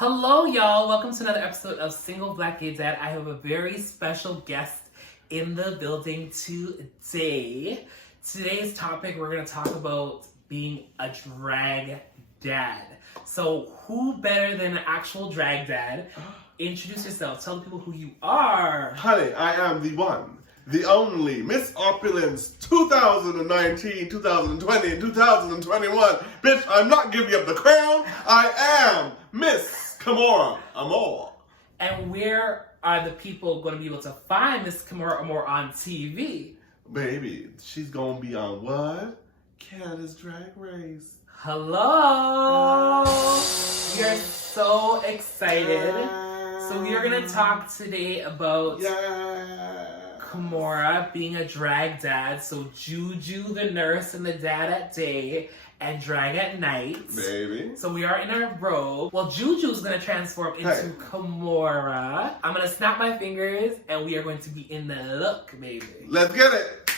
Hello, y'all. Welcome to another episode of Single Black Gay Dad. I have a very special guest in the building today. Today's topic, we're going to talk about being a drag dad. So who better than an actual drag dad? Introduce yourself. Tell the people who you are. Honey, I am the one, the only Miss Opulence 2019, 2020, and 2021. Bitch, I'm not giving up the crown. I am Miss Kimora Amour. And where are the people going to be able to find Miss Kimora Amour on TV? Baby, she's going to be on what? Canada's Drag Race. Hello! We are so excited. So we are going to talk today about Kimora being a drag dad. So Juju the nurse and the dad at day and drag at night. Baby. So we are in our robe. Well, Juju's going to transform into Kimora. I'm going to snap my fingers and we are going to be in the look, baby. Let's get it.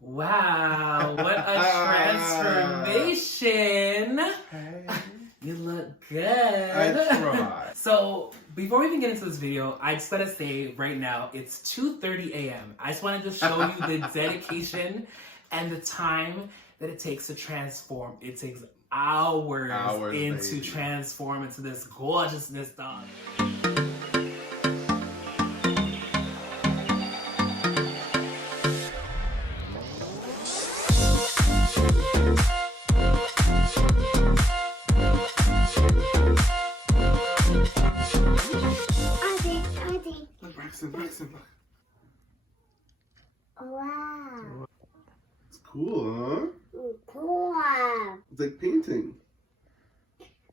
Wow, what a transformation. Hey. You look good. I try. So, before we even get into this video, I just gotta say right now, it's 2:30 a.m. I just wanted to show you the dedication and the time that it takes to transform. It takes hours to transform into this gorgeousness, dog. Wow. It's cool, huh? Cool. It's like painting.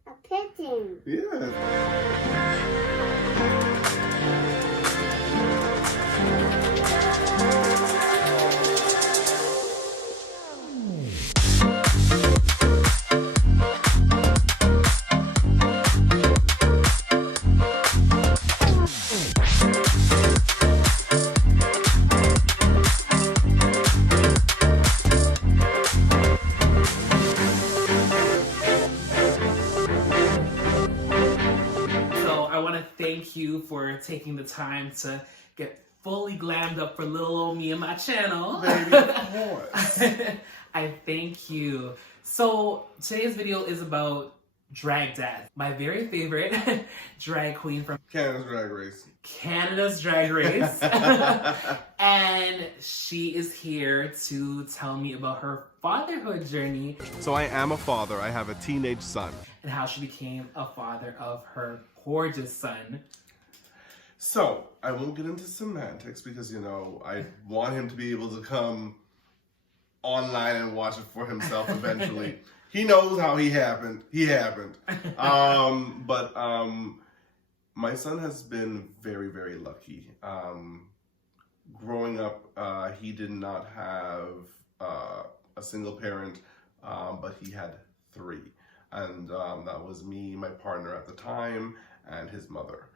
A painting. Yeah. Thank you for taking the time to get fully glammed up for little old me and my channel. Baby, of course. I thank you. So today's video is about drag dad, my very favorite drag queen from Canada's Drag Race. Canada's Drag Race. And she is here to tell me about her fatherhood journey. So I am a father. I have a teenage son. And how she became a father of her gorgeous son. So, I won't get into semantics because, you know, I want him to be able to come online and watch it for himself eventually. He knows how he happened. He happened. But my son has been very, very lucky. Growing up, he did not have a single parent, but he had three. And that was me, my partner at the time, and his mother.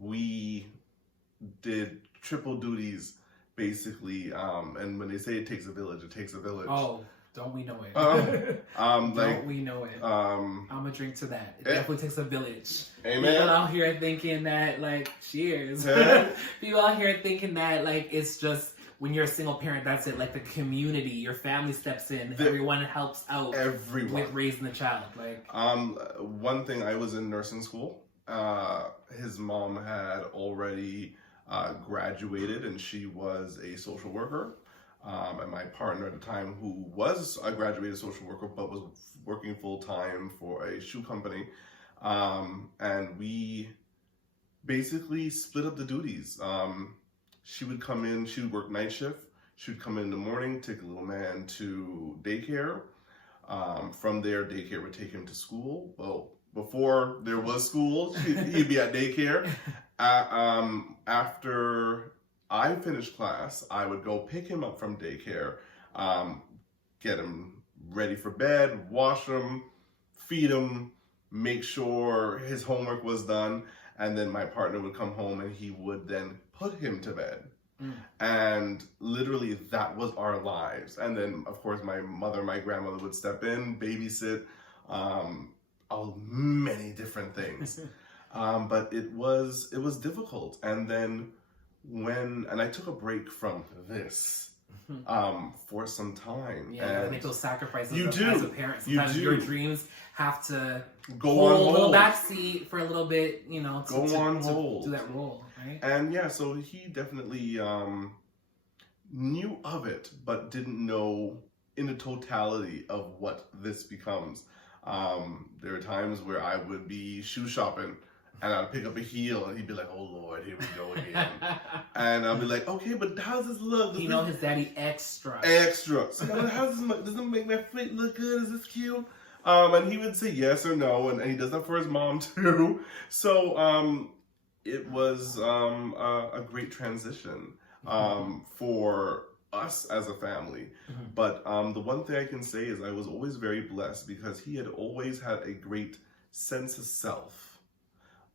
We did triple duties, basically. And when they say it takes a village, it takes a village. Oh, don't we know it? Don't we know it? I'm gonna drink to that. It definitely takes a village. Amen. People out here thinking that, like, cheers. People out here thinking that, like, it's just when you're a single parent, that's it. Like the community, your family steps in, everyone helps out with raising the child. Like, one thing, I was in nursing school. His mom had already graduated, and she was a social worker. And my partner at the time, who was a graduated social worker but was working full time for a shoe company, and we basically split up the duties. She would come in, she would work night shift. She would come in the morning, take a little man to daycare. From there, daycare would take him to school. Well, before there was school, he'd be at daycare. After I finished class, I would go pick him up from daycare, get him ready for bed, wash him, feed him, make sure his homework was done. And then my partner would come home and he would then put him to bed. And literally that was our lives. And then of course my mother, my grandmother would step in, babysit. many different things. But it was difficult. And then and I took a break from this for some time. Yeah, you make those sacrifices you as a parent. You Sometimes do. your dreams have to Go hold on a little hold. backseat for a little bit, you know, Go on hold. do that role, right? And yeah, so he definitely knew of it, but didn't know in the totality of what this becomes. There are times where I would be shoe shopping and I'd pick up a heel and he'd be like, "Oh Lord, here we go again." And I'd be like, "Okay, but how's this look? You know his daddy extra. So how does this make my feet look good? Is this cute?" And he would say yes or no, and he does that for his mom too. So it was a great transition for us as a family. But the one thing I can say is I was always very blessed because he had always had a great sense of self.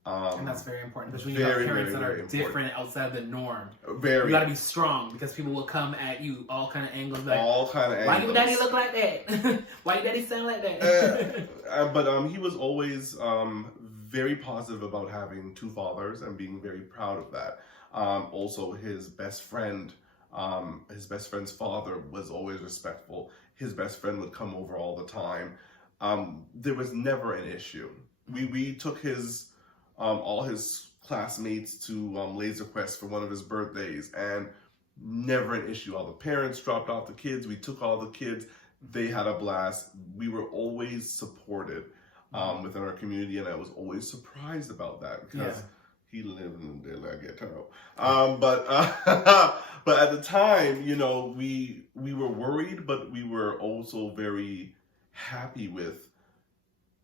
And that's very important, because when you have parents that are different outside of the norm, you gotta be strong, because people will come at you all kind of angles. Like, why your daddy look like that? Why your daddy sound like that? But he was always very positive about having two fathers and being very proud of that. Also, his best friend's father was always respectful. His best friend would come over all the time. There was never an issue. We took all his classmates to Laser Quest for one of his birthdays, and never an issue. All the parents dropped off the kids. We took all the kids. They had a blast. We were always supported within our community, and I was always surprised about that because he lived in the ghetto. But at the time, you know, we were worried, but we were also very happy with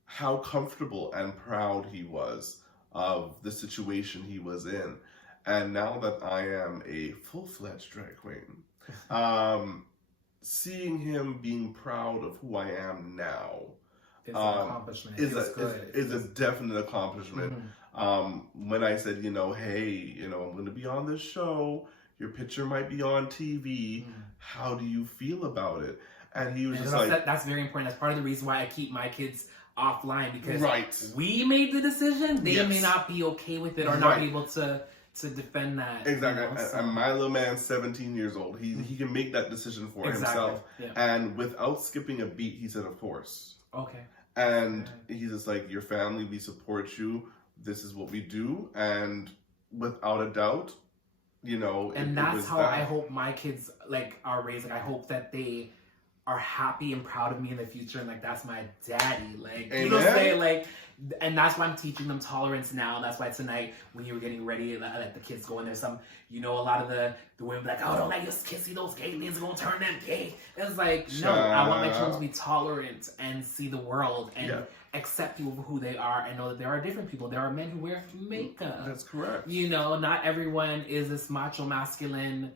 how comfortable and proud he was of the situation he was in. And now that I am a full-fledged drag queen, seeing him being proud of who I am now is a definite accomplishment. When I said, you know, hey, you know, I'm going to be on this show, your picture might be on TV, how do you feel about it? And he was just like... That's very important. That's part of the reason why I keep my kids offline, because we made the decision. They may not be okay with it or not be able to defend that. Exactly. You know, so. And my little man's 17 years old. He can make that decision for himself. Yeah. And without skipping a beat, he said, "Of course." Okay. And he's just like, "Your family, we support you. This is what we do." And without a doubt, you know. And that's how I hope my kids are raised. Like, I hope that they are happy and proud of me in the future, and that's my daddy. You know what I'm saying? And that's why I'm teaching them tolerance now. That's why tonight, when you were getting ready, let the kids go in there, a lot of the women be like, "Oh, don't let your kids see those gay men, gonna turn them gay." It's like, no, I want my children to be tolerant and see the world and accept people for who they are, and know that there are different people. There are men who wear makeup. That's correct. You know, not everyone is this macho masculine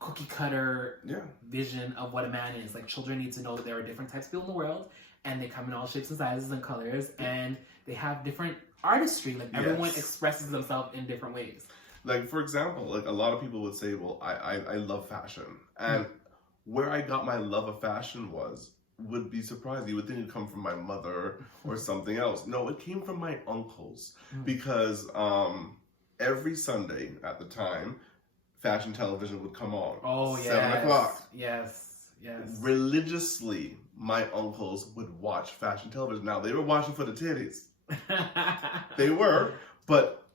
cookie cutter vision of what a man is. Children need to know that there are different types of people in the world, and they come in all shapes and sizes and colors, and they have different artistry. Everyone expresses themselves in different ways. For example, a lot of people would say, well, I love fashion. And where I got my love of fashion would be surprised. You would think it'd come from my mother or something else. No, it came from my uncles, because every Sunday at the time, fashion television would come on. Oh, 7 o'clock. Yes. Religiously, my uncles would watch fashion television. Now, they were watching for the titties. They were, but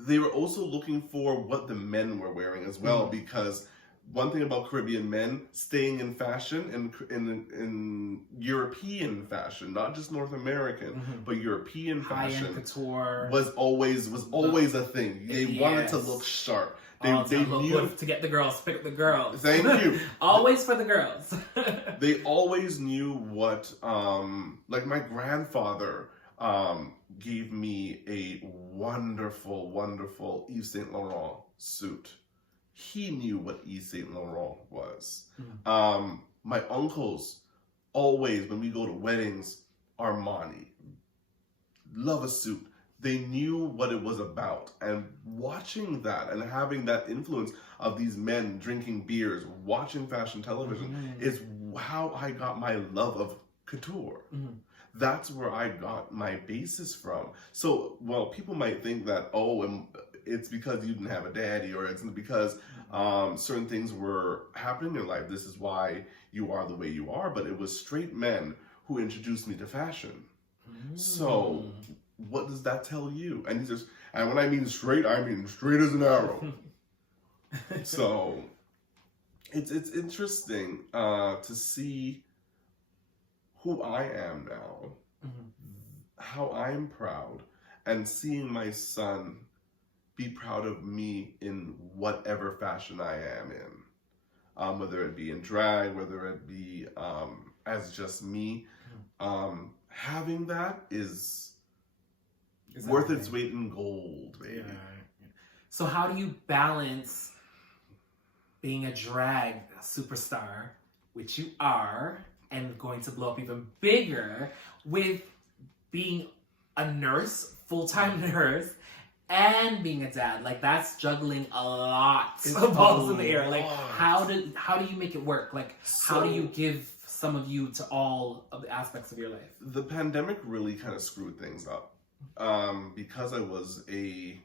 they were also looking for what the men were wearing as well, because one thing about Caribbean men staying in fashion, in European fashion, not just North American, but European fashion, high-end couture was always a thing. They wanted to look sharp. They knew to get the girls, pick up the girls. Thank you. Always for the girls. They always knew what, my grandfather gave me a wonderful, wonderful Yves Saint Laurent suit. He knew what Yves Saint Laurent was. My uncles always, when we go to weddings, Armani. Love a suit. They knew what it was about. And watching that and having that influence of these men drinking beers, watching fashion television, is how I got my love of couture. that's where I got my basis from. So, well, people might think that, oh, it's because you didn't have a daddy, or it's because certain things were happening in your life. This is why you are the way you are. But it was straight men who introduced me to fashion. So what does that tell you? And when I mean straight as an arrow. So it's interesting to see who I am now, how I'm proud, and seeing my son be proud of me in whatever fashion I am in, whether it be in drag, whether it be as just me. Having that is worth its weight in gold, baby. Yeah. So how do you balance being a drag superstar, which you are, and going to blow up even bigger, with being a nurse, full-time nurse, and being a dad? Like, that's juggling a lot of balls in the air. Like, how do you make it work? Like, how do you give some of you to all of the aspects of your life? The pandemic really kind of screwed things up. Because I was a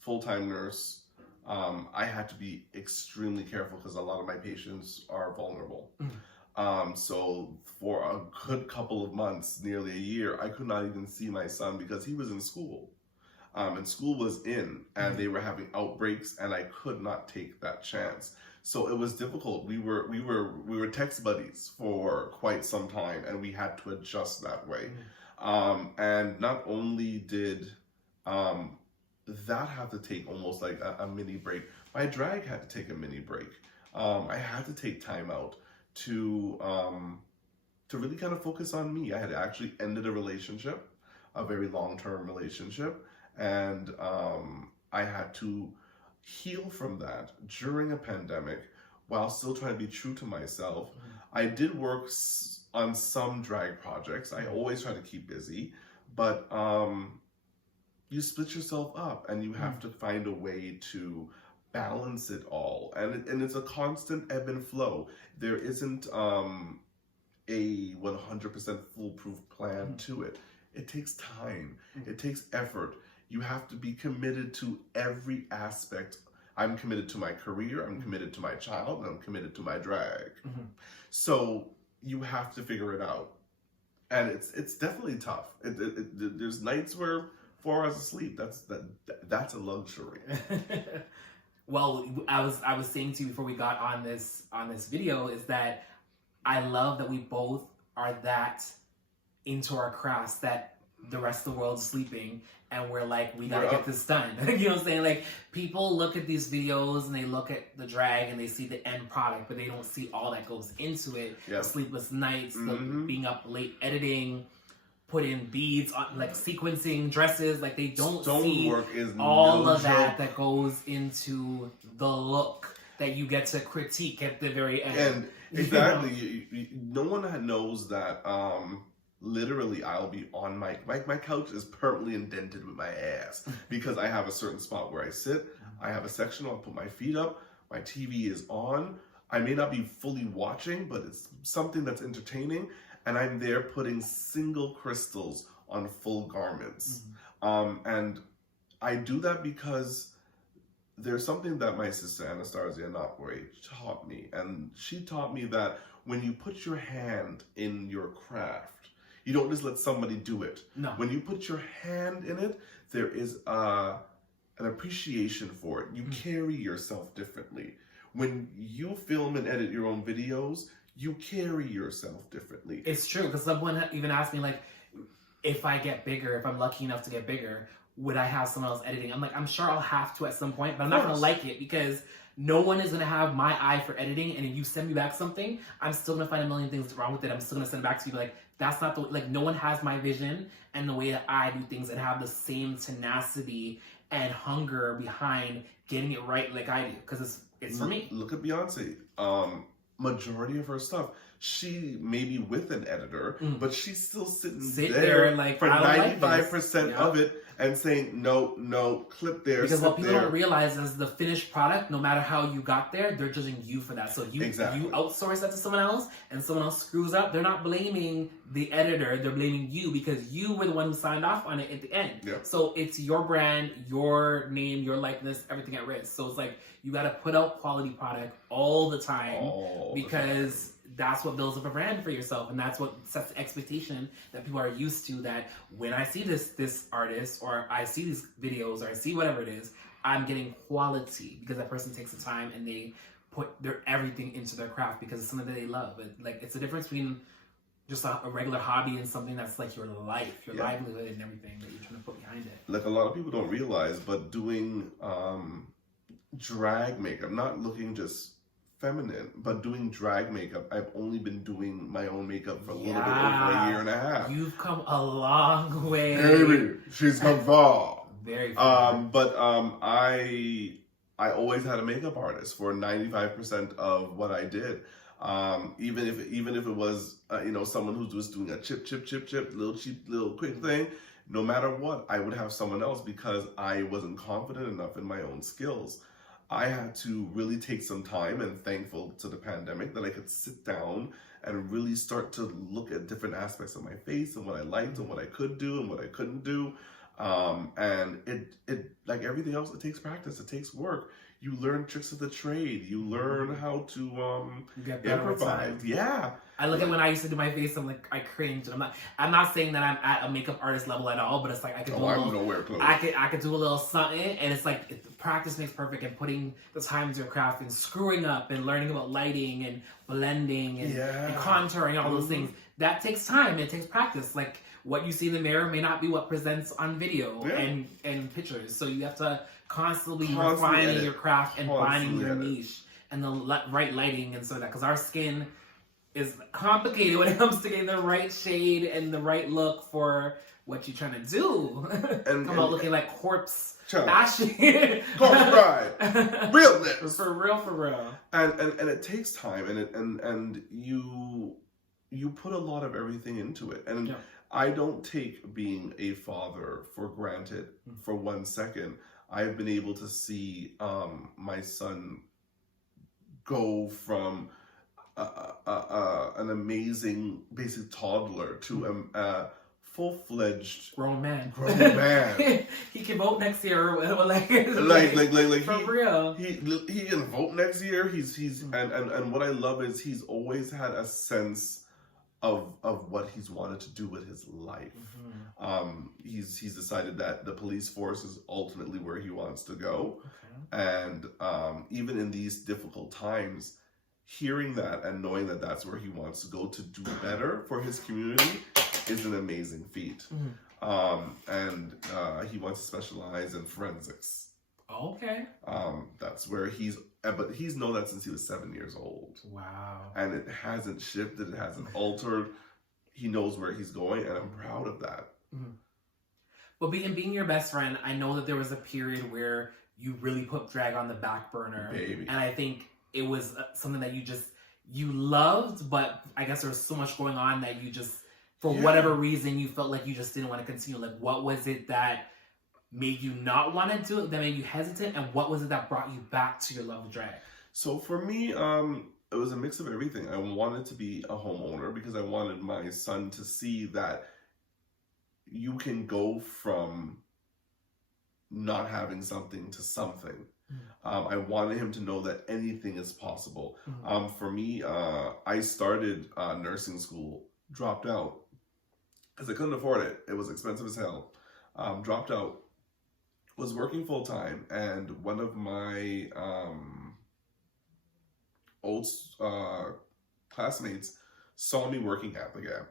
full-time nurse, I had to be extremely careful because a lot of my patients are vulnerable. So for a good couple of months, nearly a year, I could not even see my son because he was in school. And school was in, and they were having outbreaks, and I could not take that chance. So it was difficult. We were text buddies for quite some time, and we had to adjust that way. And not only did that have to take almost like a mini break, my drag had to take a mini break. I had to take time out to really kind of focus on me. I had actually ended a relationship, a very long-term relationship, and I had to heal from that during a pandemic while still trying to be true to myself. I did work on some drag projects. I always try to keep busy, but you split yourself up, and you have to find a way to balance it all. And it's a constant ebb and flow. There isn't a 100% foolproof plan to it. It takes time. It takes effort. You have to be committed to every aspect. I'm committed to my career, I'm committed to my child, and I'm committed to my drag. So you have to figure it out. And it's definitely tough. There's nights where 4 hours of sleep, that's a luxury. Well, I was saying to you before we got on this video is that I love that we both are that into our crafts that the rest of the world's sleeping, and we're like, we gotta get this done. You know what I'm saying? Like, people look at these videos and they look at the drag and they see the end product, but they don't see all that goes into it. The sleepless nights, the being up late editing, put in beads, like sequencing dresses. Like, they don't see all of that goes into the look that you get to critique at the very end. And exactly, no one knows that. Literally, I'll be on my couch is permanently indented with my ass because I have a certain spot where I sit. I have a section where I'll put my feet up. My TV is on. I may not be fully watching, but it's something that's entertaining. And I'm there putting single crystals on full garments. And I do that because there's something that my sister Anastasia Nakwe taught me. And she taught me that when you put your hand in your craft, you don't just let somebody do it. No. When you put your hand in it, there is an appreciation for it. You carry yourself differently. When you film and edit your own videos, you carry yourself differently. It's true, because someone even asked me, like, if I get bigger, if I'm lucky enough to get bigger, would I have someone else editing? I'm like, I'm sure I'll have to at some point, but I'm not going to like it because no one is going to have my eye for editing. And if you send me back something, I'm still going to find a million things wrong with it. I'm still going to send it back to you like, that's not the, like, no one has my vision and the way that I do things and have the same tenacity and hunger behind getting it right like I do, because it's for me. Look at Beyonce. Majority of her stuff, she may be with an editor, but she's still sitting there like, for 95% like of it and saying, no, clip there, because what people there. don't realize is the finished product, no matter how you got there, they're judging you for that. So you outsource that to someone else and someone else screws up, they're not blaming the editor, they're blaming you because you were the one who signed off on it at the end. Yep. So it's your brand, your name, your likeness, everything at risk. So it's like you got to put out quality product all the time because that's what builds up a brand for yourself, and that's what sets the expectation that people are used to, that when I see this artist or I see these videos or I see whatever it is, I'm getting quality because that person takes the time and they put their everything into their craft because it's something that they love. But like, it's a difference between just a regular hobby and something that's like your life, your livelihood and everything that you're trying to put behind it. Like a lot of people don't realize, but doing drag makeup, not looking just feminine, but doing drag makeup, I've only been doing my own makeup for a little bit over a year and a half. You've come a long way. Baby, she's come far. Very far. I always had a makeup artist for 95% of what I did. Even if it was someone who was doing a chip, little cheap, little quick thing, no matter what, I would have someone else because I wasn't confident enough in my own skills. I had to really take some time, and thankful to the pandemic that I could sit down and really start to look at different aspects of my face and what I liked and what I could do and what I couldn't do. And it like everything else, it takes practice, it takes work. You learn tricks of the trade. You learn how to improvise. Yeah. I look at when I used to do my face, I'm like, I cringe. And I'm not saying that I'm at a makeup artist level at all, but it's like I could do I'm nowhere close. I could do a little something, and it's like practice makes perfect, and putting the time into your craft and screwing up and learning about lighting and blending and contouring and all those things. That takes time. It takes practice. Like what you see in the mirror may not be what presents on video and pictures. So you have to constantly refining your craft and finding your niche and the right lighting and so that, because our skin is complicated when it comes to getting the right shade and the right look for what you're trying to do. And come out looking like corpse ashy. Corpse bride. Realness. For real. And it takes time, and you put a lot of everything into it. And I don't take being a father for granted for 1 second. I've been able to see my son go from an amazing basic toddler to a full-fledged grown man. He can vote next year. Like for real. He can vote next year. He's and what I love is he's always had a sense of what he's wanted to do with his life. He's decided that the police force is ultimately where he wants to go. And even in these difficult times, hearing that and knowing that that's where he wants to go to do better for his community is an amazing feat. And he wants to specialize in forensics. Okay. That's where but he's known that since he was 7 years old. Wow. And it hasn't shifted, it hasn't altered. He knows where he's going, and I'm proud of that. But being your best friend, I know that there was a period where you really put drag on the back burner. Baby. And I think it was something that you loved, but I guess there was so much going on that you just, for whatever reason, you felt like you just didn't want to continue. Like, what was it that made you not want to do it, that made you hesitant, and what was it that brought you back to your love of drag? So for me, it was a mix of everything. I wanted to be a homeowner because I wanted my son to see that you can go from not having something to something. I wanted him to know that anything is possible. For me, I started nursing school, dropped out because I couldn't afford it. It was expensive as hell. Dropped out, was working full time, and one of my old classmates saw me working at the Gap,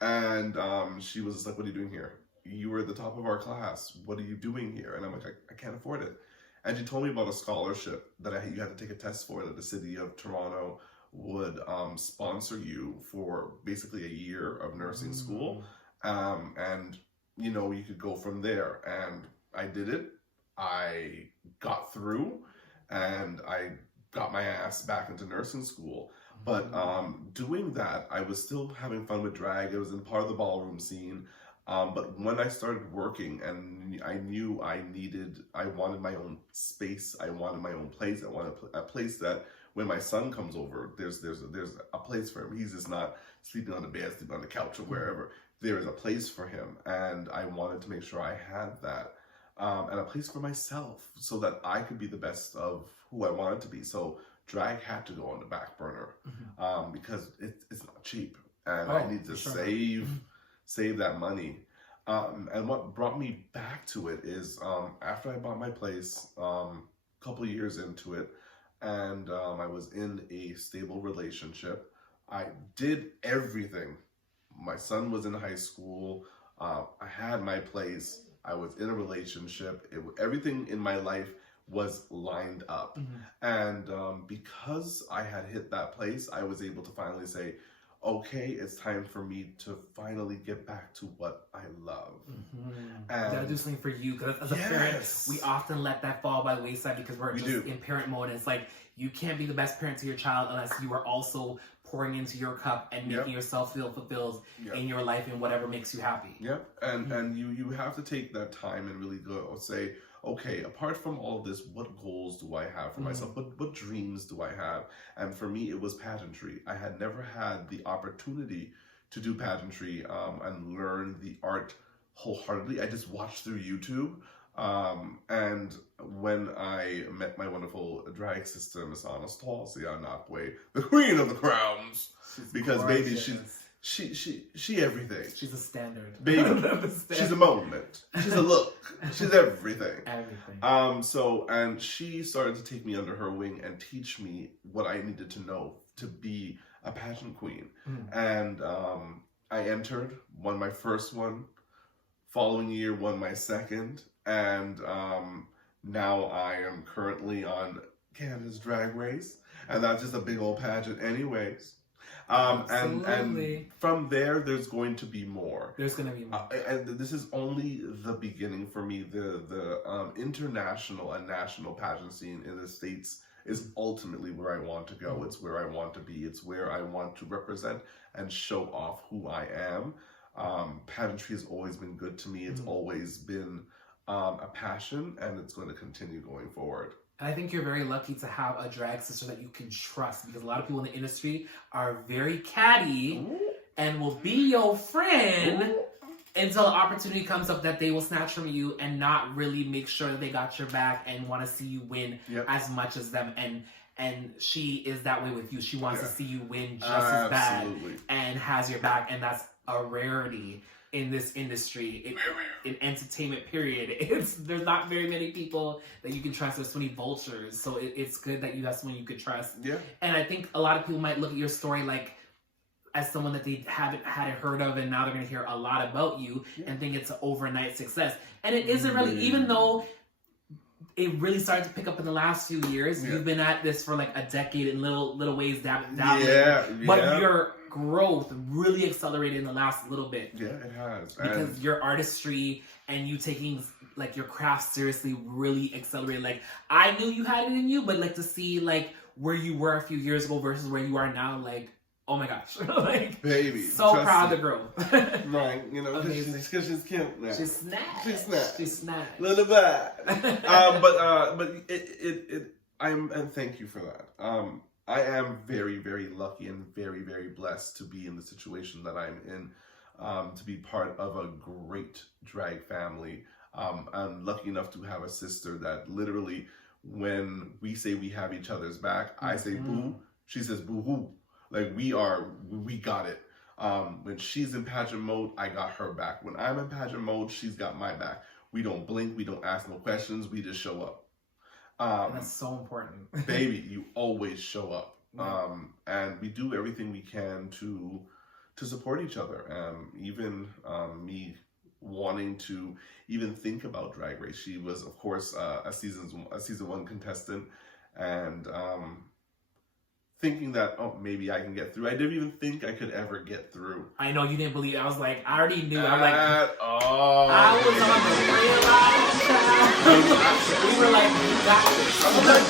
and she was just like, "What are you doing here? You were at the top of our class. What are you doing here?" And I'm like, I can't afford it. And she told me about a scholarship that you had to take a test for, that the city of Toronto would sponsor you for basically a year of nursing school. And, you know, you could go from there. And I did it. I got through, and I got my ass back into nursing school. But doing that, I was still having fun with drag. It was in part of the ballroom scene. But when I started working and I knew I wanted my own space, I wanted my own place, I wanted a place that when my son comes over, there's a place for him. He's just not sleeping on the bed, sleeping on the couch or wherever. There is a place for him, and I wanted to make sure I had that. And a place for myself so that I could be the best of who I wanted to be. So drag had to go on the back burner because it's not cheap, and I need to save that money. And what brought me back to it is after I bought my place, a couple years into it, and I was in a stable relationship. I did everything. My son was in high school. I had my place. I was in a relationship. Everything in my life was lined up. And because I had hit that place, I was able to finally say, okay, it's time for me to finally get back to what I love. And you gotta do something for you, because as a parent, we often let that fall by the wayside because we're just in parent mode. And it's like, you can't be the best parent to your child unless you are also pouring into your cup and making yourself feel fulfilled in your life and whatever makes you happy. And you have to take that time and really go say, okay, apart from all of this, what goals do I have for myself? What dreams do I have? And for me, it was pageantry. I had never had the opportunity to do pageantry and learn the art wholeheartedly. I just watched through YouTube. And when I met my wonderful drag sister, Miss Anastasia Nakwe, the queen of the crowns, because baby, she everything. She's a standard. Baby, she's a moment. She's a look. She's everything. And she started to take me under her wing and teach me what I needed to know to be a pageant queen. And I entered, won my first one. Following year, won my second. And now I am currently on Canada's Drag Race. And that's just a big old pageant anyways. And from there, there's going to be more. There's going to be more. And this is only the beginning for me. The international and national pageant scene in the States is ultimately where I want to go. It's where I want to be. It's where I want to represent and show off who I am. Pageantry has always been good to me. It's always been a passion, and it's going to continue going forward. And I think you're very lucky to have a drag sister that you can trust, because a lot of people in the industry are very catty and will be your friend until an opportunity comes up that they will snatch from you and not really make sure that they got your back and want to see you win as much as them. And she is that way with you. She wants to see you win just as bad and has your back, and that's a rarity in this industry, in entertainment period. There's not very many people that you can trust. There's so many vultures, so it's good that you have someone you could trust. And I think a lot of people might look at your story like as someone that they haven't heard of, and now they're going to hear a lot about you and think it's an overnight success. And it isn't really, even though it really started to pick up in the last few years. You've been at this for like a decade in little ways, dabbling. But your growth really accelerated in the last little bit. Yeah, it has. Because your artistry and you taking like your craft seriously really accelerated. Like, I knew you had it in you, but like to see like where you were a few years ago versus where you are now, like, oh my gosh. Like, baby, so proud of the growth. Right, you know, because she's cute now. She's snatched. She's snatched. Little bit. But and thank you for that. I am very, very lucky and very, very blessed to be in the situation that I'm in, to be part of a great drag family. I'm lucky enough to have a sister that literally, when we say we have each other's back, I say boo, she says boo hoo. Like, we got it. When she's in pageant mode, I got her back. When I'm in pageant mode, she's got my back. We don't blink, we don't ask no questions, we just show up. That's so important. Baby, you always show up. And we do everything we can to support each other. Even me wanting to even think about Drag Race. She was, of course, a season 1 contestant, and thinking that, oh, maybe I can get through. I didn't even think I could ever get through. I know you didn't believe it. I was like, I already knew. I'm like, At all. I was on the prayer line, child. We were like, you got this. I'm like,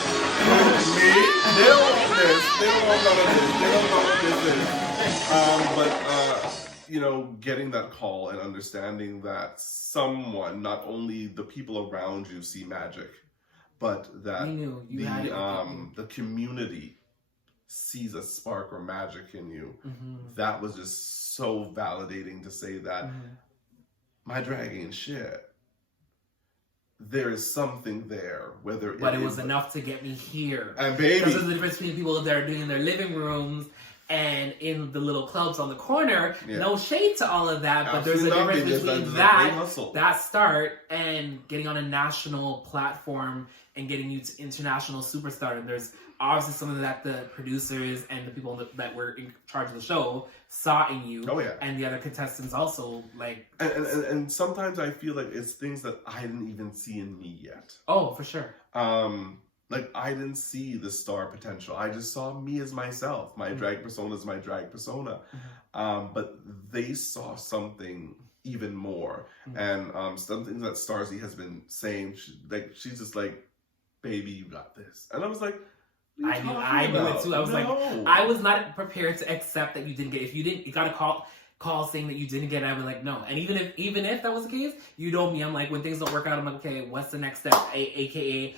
me? They don't want this. They don't want none of this. They don't know what this is. You know, getting that call and understanding that someone, not only the people around you see magic, but that the community sees a spark or magic in you. That was just so validating to say that my drag ain't shit. There is something there, but it was enough to get me here. And baby, there's the difference between people that are doing in their living rooms and in the little clubs on the corner. No shade to all of that, but there's a difference between that start and getting on a national platform and getting you to international superstar. And there's obviously something that the producers and the people that were in charge of the show saw in you. Oh yeah. And the other contestants also, like... And sometimes I feel like it's things that I didn't even see in me yet. Oh, for sure. Like, I didn't see the star potential. I just saw me as myself. My drag persona is my drag persona. But they saw something even more. And something that Starzy has been saying, she's just like, baby, you got this. And I was like, I knew it too. I was like, I was not prepared to accept that you didn't get it. If you got a call saying that you didn't get it, I was like, no. And even if that was the case, you know me. I'm like, when things don't work out, I'm like, okay, what's the next step? AKA,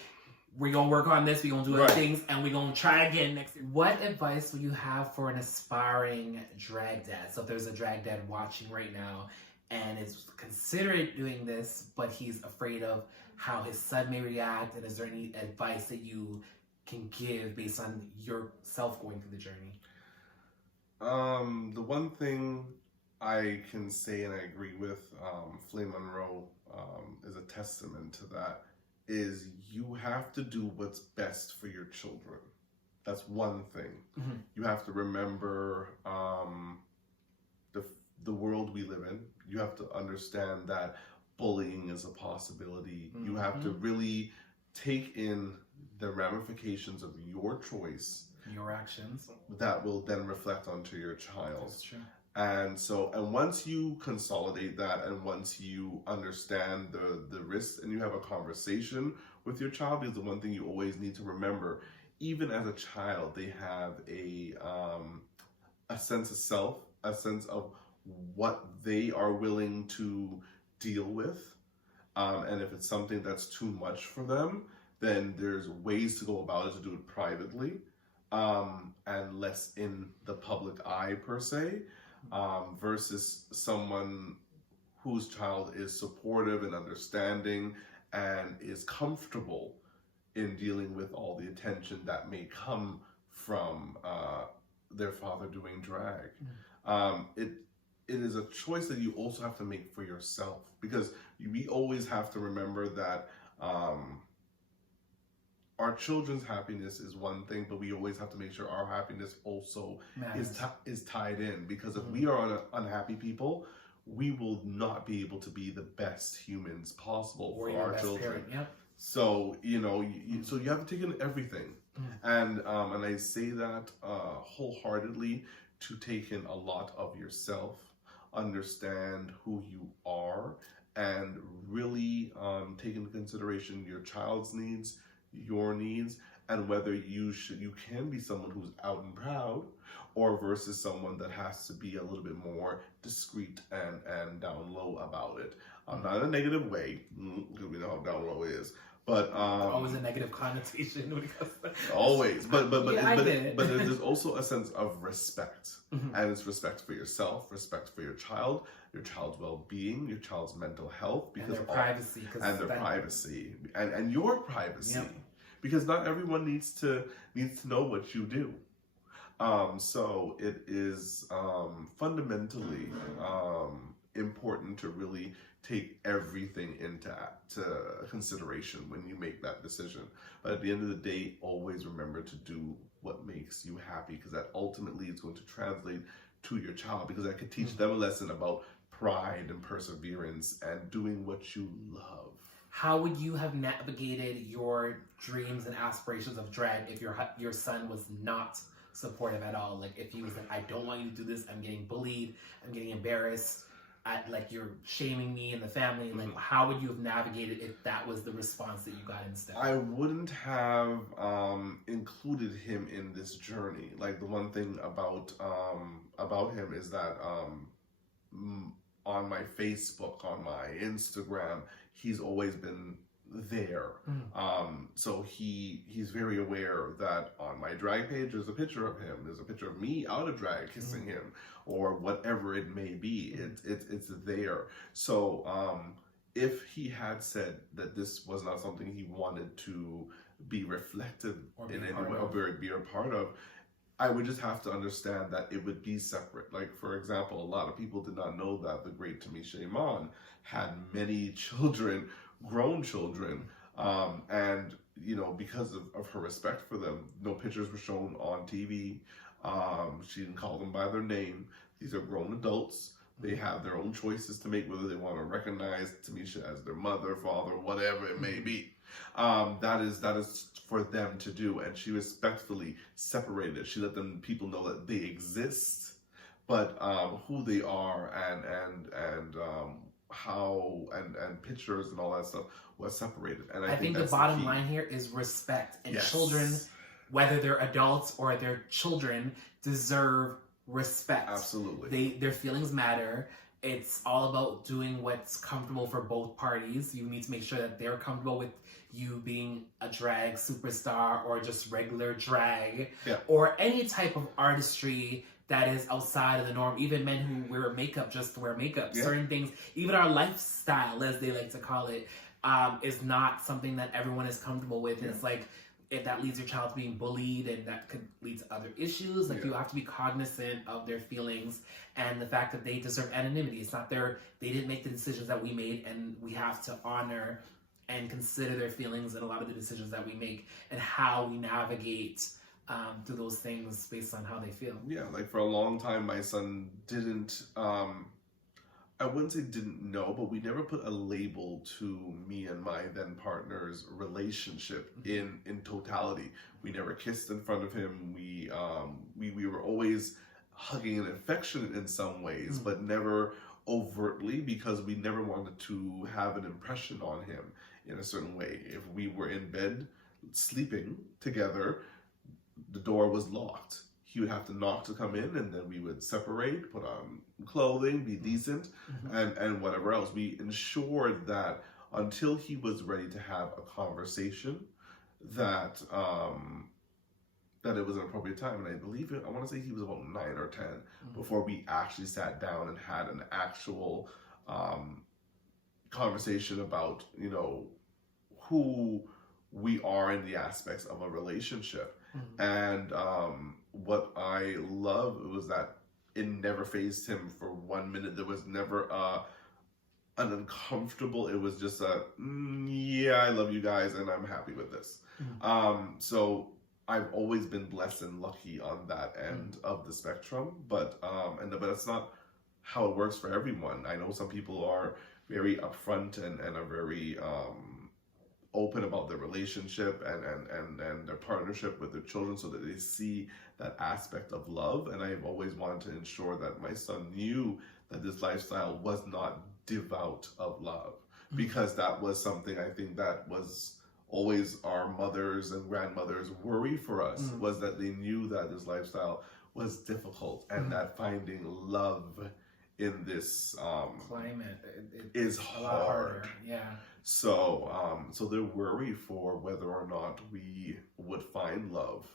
we're going to work on this. We're going to do other things. And we're going to try again next year. What advice would you have for an aspiring drag dad? So if there's a drag dad watching right now and is considering doing this, but he's afraid of how his son may react, and is there any advice that you can give based on yourself going through the journey? The one thing I can say, and I agree with, Flame Monroe is a testament to that, is you have to do what's best for your children. That's one thing. You have to remember the world we live in. You have to understand that bullying is a possibility. You have to really take in the ramifications of your choice, your actions, that will then reflect onto your child. That's true. And once you consolidate that, and once you understand the risks, and you have a conversation with your child, because the one thing you always need to remember, even as a child, they have a sense of self, a sense of what they are willing to deal with. And if it's something that's too much for them, then there's ways to go about it to do it privately, and less in the public eye per se, versus someone whose child is supportive and understanding and is comfortable in dealing with all the attention that may come from their father doing drag. It is a choice that you also have to make for yourself, because we always have to remember that our children's happiness is one thing, but we always have to make sure our happiness also is tied in, because if we are unhappy people, we will not be able to be the best humans possible for our children. So, so you have to take in everything. And I say that wholeheartedly, to take in a lot of yourself, understand who you are, and really take into consideration your child's needs, your needs, and whether you can be someone who's out and proud, or versus someone that has to be a little bit more discreet and down low about it. Not in a negative way, because we know how down low is, but always a negative connotation when it comes to that. Always, but there's also a sense of respect, and it's respect for yourself, respect for your child's well-being, your child's mental health, because and their privacy, and your privacy, because not everyone needs to know what you do. So it is fundamentally important to really take everything into consideration when you make that decision. But at the end of the day, always remember to do what makes you happy, because that ultimately is going to translate to your child, because that could teach them a lesson about pride and perseverance and doing what you love. How would you have navigated your dreams and aspirations of drag if your son was not supportive at all? Like if he was like, I don't want you to do this, I'm getting bullied, I'm getting embarrassed, like you're shaming me and the family, like how would you have navigated if that was the response that you got instead? I wouldn't have included him in this journey. Like the one thing about him is that on my Facebook, on my Instagram, he's always been there. So he's very aware that on my drag page there's a picture of him, there's a picture of me out of drag kissing him, or whatever it may be. It's there. So if he had said that this was not something he wanted to be reflected in any way or be a part of, I would just have to understand that it would be separate. Like, for example, a lot of people did not know that the great Tamisha Iman had many children, grown children, and, you know, because of her respect for them, no pictures were shown on TV. She didn't call them by their name. These are grown adults. They have their own choices to make, whether they want to recognize Tamisha as their mother, father, whatever it may be. That is for them to do, and she respectfully separated it. She let people know that they exist, but who they are and how and pictures and all that stuff was separated. And I think the bottom line here is respect, and children, whether they're adults or they're children, deserve respect. Absolutely. Their feelings matter. It's all about doing what's comfortable for both parties. You need to make sure that they're comfortable with you being a drag superstar or just regular drag, or any type of artistry that is outside of the norm. Even men who wear makeup just to wear makeup. Certain things, even our lifestyle, as they like to call it, is not something that everyone is comfortable with. And it's like, if that leads your child to being bullied, and that could lead to other issues, like you have to be cognizant of their feelings and the fact that they deserve anonymity. It's not they didn't make the decisions that we made, and we have to honor and consider their feelings in a lot of the decisions that we make and how we navigate through those things based on how they feel. Yeah, like for a long time, my son didn't, I wouldn't say didn't know, but we never put a label to me and my then partner's relationship in totality. We never kissed in front of him. We were always hugging and affectionate in some ways, but never overtly, because we never wanted to have an impression on him in a certain way. If we were in bed sleeping together, the door was locked. He would have to knock to come in, and then we would separate, put on clothing, be decent, and whatever else. We ensured that until he was ready to have a conversation, that that it was an appropriate time. And I believe I want to say he was about 9 or 10 before we actually sat down and had an actual conversation about, you know, who we are in the aspects of a relationship. And what I love was that it never fazed him for 1 minute. There was never an uncomfortable, it was just yeah, I love you guys and I'm happy with this. So I've always been blessed and lucky on that end of the spectrum, but that's not how it works for everyone. I know some people are very upfront and are very open about their relationship and their partnership with their children, so that they see that aspect of love. And I've always wanted to ensure that my son knew that this lifestyle was not devout of love, because that was something I think that was always our mothers and grandmothers' worry for us, was that they knew that this lifestyle was difficult, and that finding love in this climate is a lot harder. Yeah. So so their worry for whether or not we would find love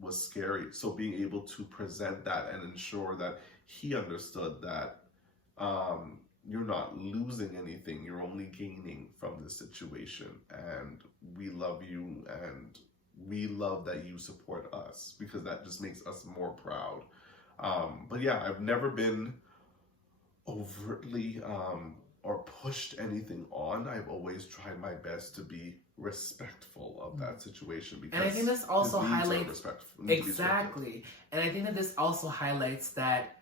was scary. So being able to present that and ensure that he understood that you're not losing anything, you're only gaining from this situation, and we love you, and we love that you support us, because that just makes us more proud. But yeah, I've never been overtly or pushed anything on. I've always tried my best to be respectful of that situation, because and I think this also highlights exactly. And I think that this also highlights that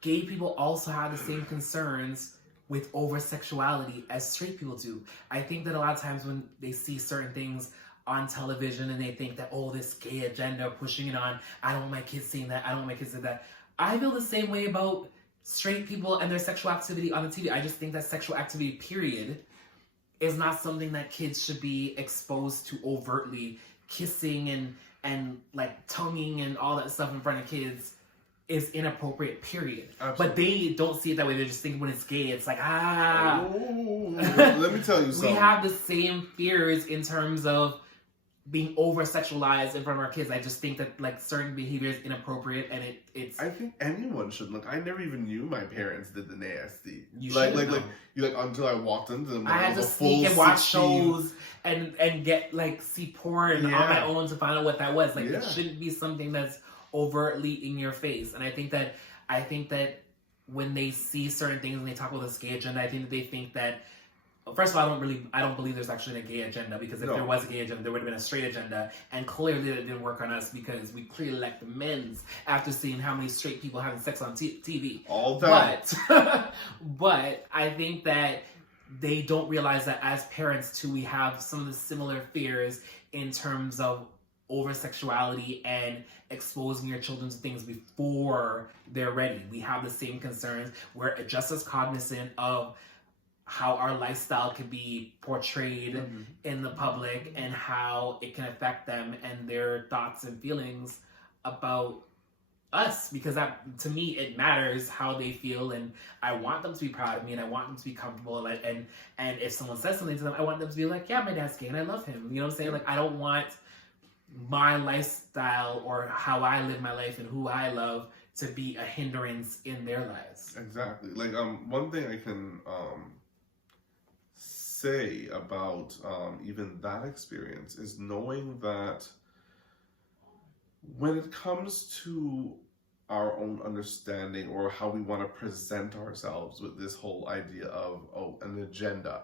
gay people also have the same concerns with over-sexuality as straight people do. I think that a lot of times when they see certain things on television and they think that, oh, this gay agenda, pushing it on, I don't want my kids seeing that, I don't want my kids seeing that. I feel the same way about straight people and their sexual activity on the TV. I just think that sexual activity, period, is not something that kids should be exposed to overtly. Kissing and like tonguing and all that stuff in front of kids is inappropriate, period. Absolutely. But they don't see it that way. They're just thinking when it's gay, it's like, Ooh, let me tell you something. We have the same fears in terms of being over-sexualized in front of our kids. I just think that like certain behavior is inappropriate, and it's. I think anyone should look. I never even knew my parents did the nasty. You like until I walked into them. I had to sneak and watch shows and get like see porn on my own to find out what that was. Like it shouldn't be something that's overtly in your face. And I think that when they see certain things and they talk about this gay agenda, I think that they think that, first of all, I don't believe there's actually a gay agenda, because if there was a gay agenda, there would have been a straight agenda, and clearly that didn't work on us because we clearly lacked the men's after seeing how many straight people having sex on TV. All that. But I think that they don't realize that as parents too, we have some of the similar fears in terms of over-sexuality and exposing your children to things before they're ready. We have the same concerns. We're just as cognizant of how our lifestyle can be portrayed in the public and how it can affect them and their thoughts and feelings about us, because that, to me, it matters how they feel, and I want them to be proud of me and I want them to be comfortable, and if someone says something to them, I want them to be like, yeah, my dad's gay and I love him. You know what I'm saying? Like, I don't want my lifestyle or how I live my life and who I love to be a hindrance in their lives. Exactly. Like, one thing I can say about even that experience is knowing that when it comes to our own understanding or how we want to present ourselves with this whole idea of, an agenda,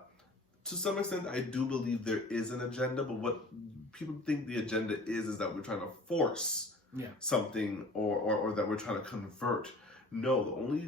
to some extent, I do believe there is an agenda, but what people think the agenda is that we're trying to force something or that we're trying to convert. No,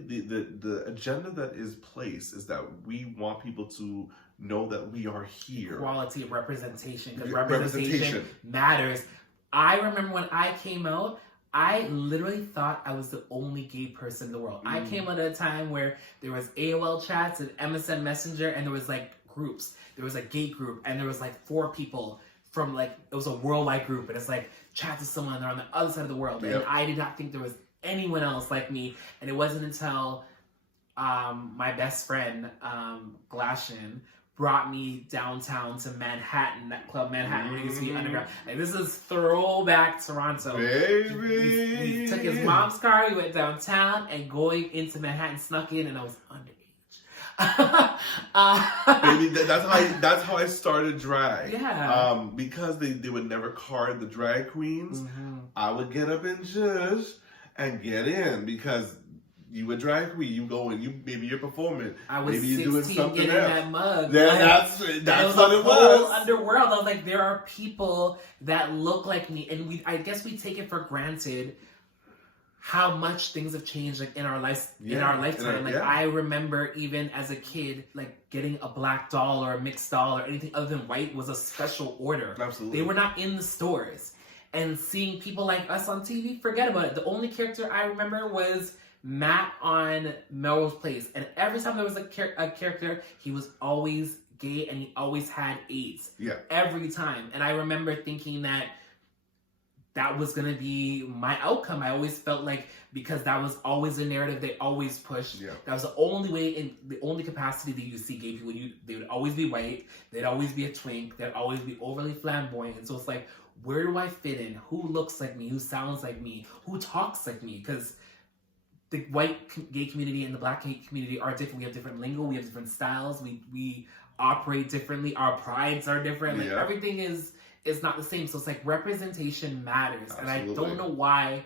the agenda that is placed is that we want people to know that we are here. Quality of representation, because representation matters. I remember when I came out, I literally thought I was the only gay person in the world. I came out at a time where there was AOL chats and MSN Messenger, and there was like groups. There was a gay group, and there was like 4 people from like, it was a worldwide group, and it's like, chat to someone, they're on the other side of the world. And I did not think there was anyone else like me. And it wasn't until my best friend, Glashin, brought me downtown to Manhattan, that club Manhattan, where used to be underground. And this is throwback Toronto. Baby! We took his mom's car, we went downtown, and going into Manhattan, snuck in, and I was underage. Baby, that's how I started drag. Yeah. Because they would never card the drag queens, I would get up and judge and get in, because you a drag queen, you go and you're performing. I was maybe you're doing something getting else. That mug. Yeah, like, that's what it was. Underworld. I was like, there are people that look like me, and I guess we take it for granted how much things have changed, like in our life, in our lifetime. I remember even as a kid, like getting a black doll or a mixed doll or anything other than white was a special order. Absolutely. They were not in the stores. And seeing people like us on TV, forget about it. The only character I remember was Matt on Melrose Place. And every time there was a character, he was always gay and he always had AIDS. Yeah. Every time. And I remember thinking that was going to be my outcome. I always felt like, because that was always the narrative they always pushed. Yeah. That was the only way, in the only capacity that you see gay people. They would always be white. They'd always be a twink. They'd always be overly flamboyant. And so it's like, where do I fit in? Who looks like me? Who sounds like me? Who talks like me? Because the white gay community and the black gay community are different. We have different lingo. We have different styles. We operate differently. Our prides are different. Like everything is not the same. So it's like representation matters. Absolutely. And I don't know why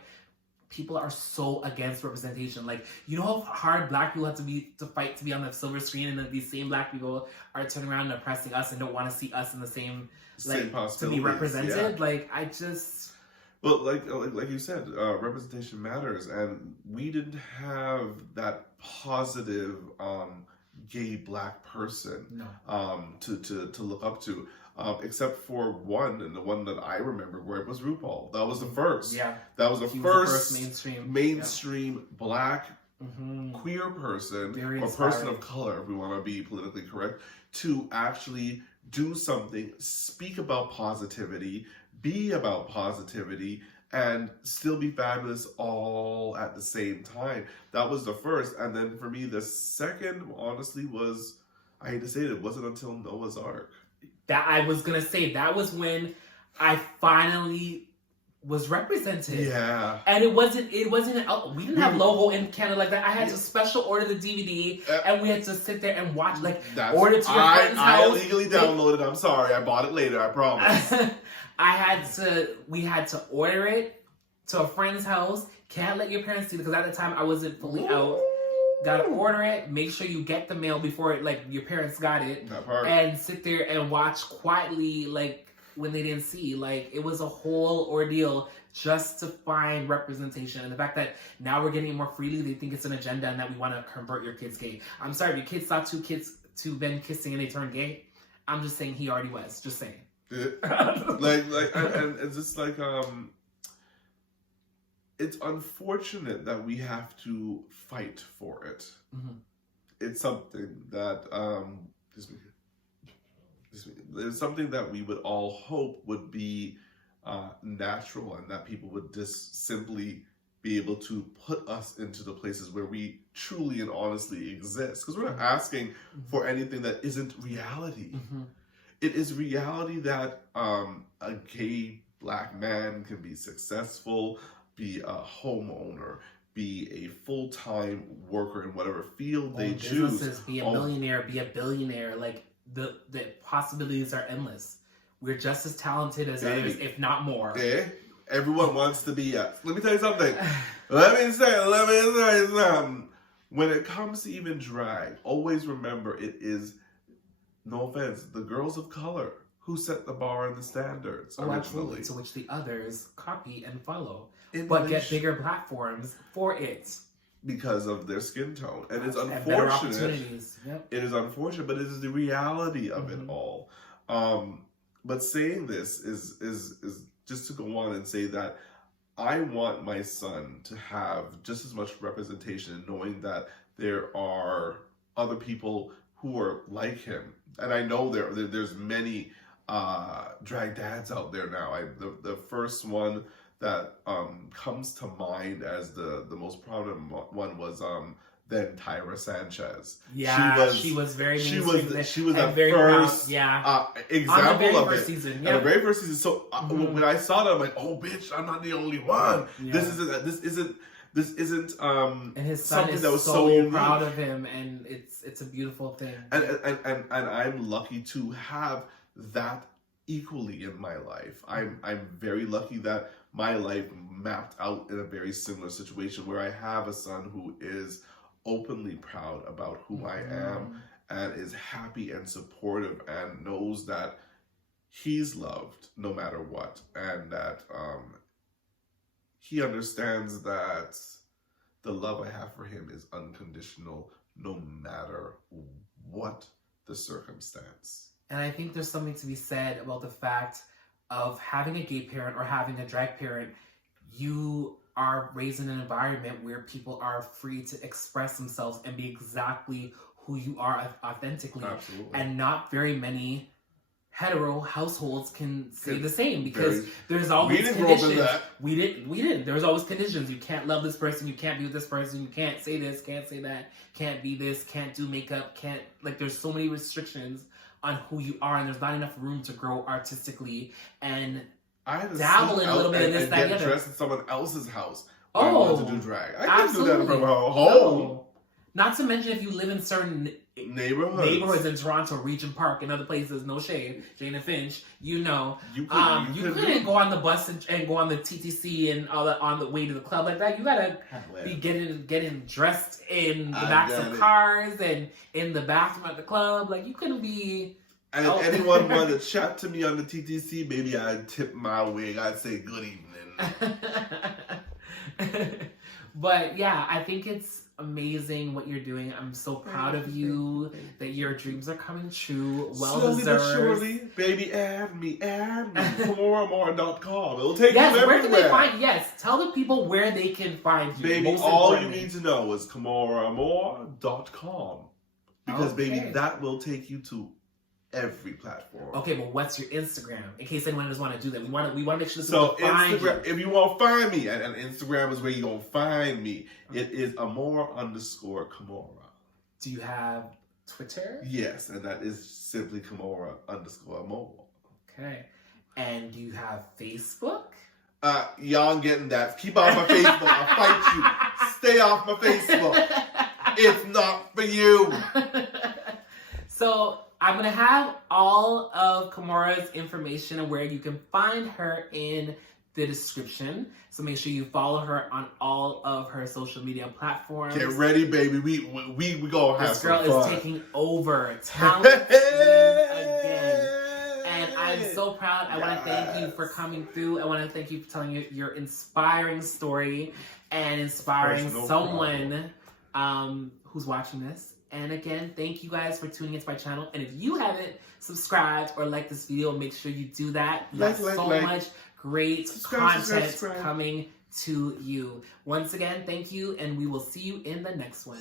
people are so against representation. Like, you know how hard black people have to fight to be on the silver screen, and then these same black people are turning around and oppressing us and don't want to see us in the same to be represented. Yeah. Like, I just... Well, like you said, representation matters, and we didn't have that positive gay black person to look up to. except for one, and the one that I remember where it was RuPaul. That was the first. Yeah. That was the He first was the first mainstream black Mm-hmm. queer person Very or inspiring. person of color, if we want to be politically correct, to actually do something, speak about positivity, be about positivity, and still be fabulous all at the same time. That was the first. And then for me, the second, honestly, was, I hate to say it wasn't until Noah's Ark. That I was gonna say, that was when I finally was represented. Yeah. And it wasn't we didn't have logo in Canada like that. I had to special order the DVD and we had to sit there and watch, like, order to your friend's I house. illegally downloaded it. I'm sorry. I bought it later. I promise. We had to order it to a friend's house. Can't let your parents see it because at the time I wasn't fully out. Gotta order it. Make sure you get the mail before it, like, your parents got it. That part. And sit there and watch quietly, like, when they didn't see. Like, it was a whole ordeal just to find representation. And the fact that now we're getting it more freely, they think it's an agenda and that we want to convert your kids gay. I'm sorry, if your kids saw two men kissing and they turned gay, I'm just saying he already was. Just saying. And it's just like, it's unfortunate that we have to fight for it. Mm-hmm. It's something that, it's something that we would all hope would be natural, and that people would just simply be able to put us into the places where we truly and honestly exist. Because we're not asking for anything that isn't reality. Mm-hmm. It is reality that a gay black man can be successful, be a homeowner, be a full-time worker in whatever field they choose. Be a millionaire, be a billionaire. Like, the possibilities are endless. We're just as talented as others, if not more. Everyone wants to be us. Let me tell you something. Let me say something. When it comes to even drag, always remember it is, no offense, the girls of color who set the bar and the standards originally. Absolutely. To which the others copy and follow. But get bigger platforms for it. Because of their skin tone. And it's unfortunate. Better opportunities. Yep. It is unfortunate, but it is the reality of it all. But saying this is just to go on and say that I want my son to have just as much representation, knowing that there are other people who are like him. And I know there's many drag dads out there now. The first one that comes to mind as the most prominent one was then Tyra Sanchez. Yeah, she was very mainstream. She was the very first of example of it. Season, the very first season. So when I saw that, I'm like, oh bitch, I'm not the only one. Yeah. This isn't and his son something is that was so proud of him, and it's a beautiful thing. And I'm lucky to have that equally in my life. I'm very lucky that my life mapped out in a very similar situation where I have a son who is openly proud about who I am and is happy and supportive and knows that he's loved no matter what, and that he understands that the love I have for him is unconditional no matter what the circumstance. And I think there's something to be said about the fact of having a gay parent or having a drag parent. You are raised in an environment where people are free to express themselves and be exactly who you are authentically. Absolutely. And not very many hetero households can say the same, because there's always conditions. We didn't. There's always conditions. You can't love this person. You can't be with this person. You can't say this. Can't say that. Can't be this. Can't do makeup. Can't, like, there's so many restrictions on who you are, and there's not enough room to grow artistically and I had to dabble in a little bit of this, that, and get the other. dressed in someone else's house when I wanted to do drag. I couldn't do that from home. No. Not to mention if you live in certain neighborhoods in Toronto, Regent Park, and other places, no shade, Jane and Finch, you know. You couldn't go on the bus and go on the TTC and all that on the way to the club like that. You gotta be getting dressed in the backs of cars and in the bathroom at the club. Like, you couldn't be... And if anyone wanted to chat to me on the TTC, maybe I'd tip my wig. I'd say good evening. But yeah, I think it's amazing what you're doing. I'm so proud of you that your dreams are coming true. Well Slowly deserved. but surely, baby, add me. Kimoraamour.com. It'll take Yes, you everywhere. where can they find? Yes, tell the people where they can find you. Baby, most all you importantly. need to know is Kimoraamour.com. Because, baby, Okay. that will take you to every platform. Okay, but what's your Instagram? In case anyone doesn't want to do that, we want to make sure So people find Instagram, you. if you want to find me, and Instagram is where you're going to find me, it is Amour_Kimora. Do you have Twitter? Yes, and that is simply Kimora_Amour. Okay. And do you have Facebook? Y'all getting that. Keep off my Facebook. I'll fight you. Stay off my Facebook. It's not for you. So I'm going to have all of Kimora's information and where you can find her in the description. So make sure you follow her on all of her social media platforms. Get ready, baby. We gonna have This girl some fun. is taking over. Talent wins again. And I'm so proud. I want to thank you for coming through. I want to thank you for telling your inspiring story and inspiring someone who's watching this. And again, thank you guys for tuning into my channel. And if you haven't subscribed or liked this video, make sure you do that. There's so much great content coming to you. Once again, thank you, and we will see you in the next one.